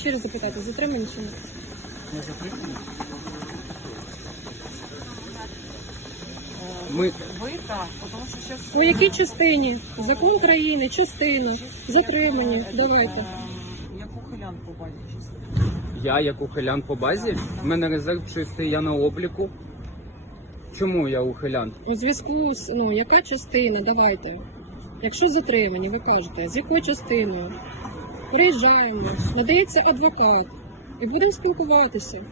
Ще раз запитати, затримані чи ні? Не затримані? Е, Ми Ви так, тому що зараз... У якій частині? Закон України, частина. Затримані. Давайте. Як ухилян по базі чисто. я як ухилян по базі, в мене резерв чистий, я на обліку. Чому я ухилян? У зв'язку з ну, яка частина? Давайте. Якщо затримані, ви кажете, з якою частиною? Приїжджаємо, надається адвокат і будемо спілкуватися.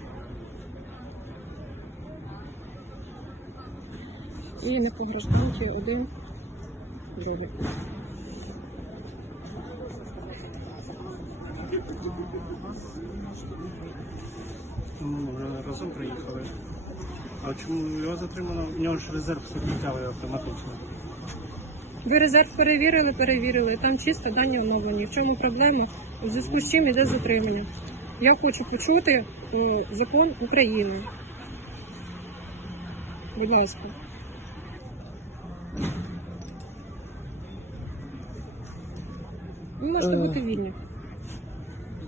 І не по один. Ну, вже разом приїхали. А чому його затримано? У нього ж резерв підлітали автоматично. Ви резерв перевірили, перевірили. Там чисто дані оновлені. В чому проблема? У зв'язку з чим іде затримання. Я хочу почути е, закон України. Будь ласка. Ви можете Е. бути вільні.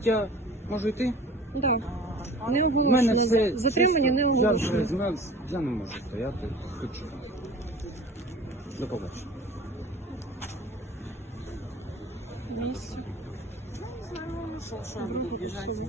Я можу йти? Да. Не У мене оголошено. все Затримання не чисто. Я вже оголошено. я не можу стояти. Хочу. До побачення. Місце. Не знаю, ну що, що я буду біжати.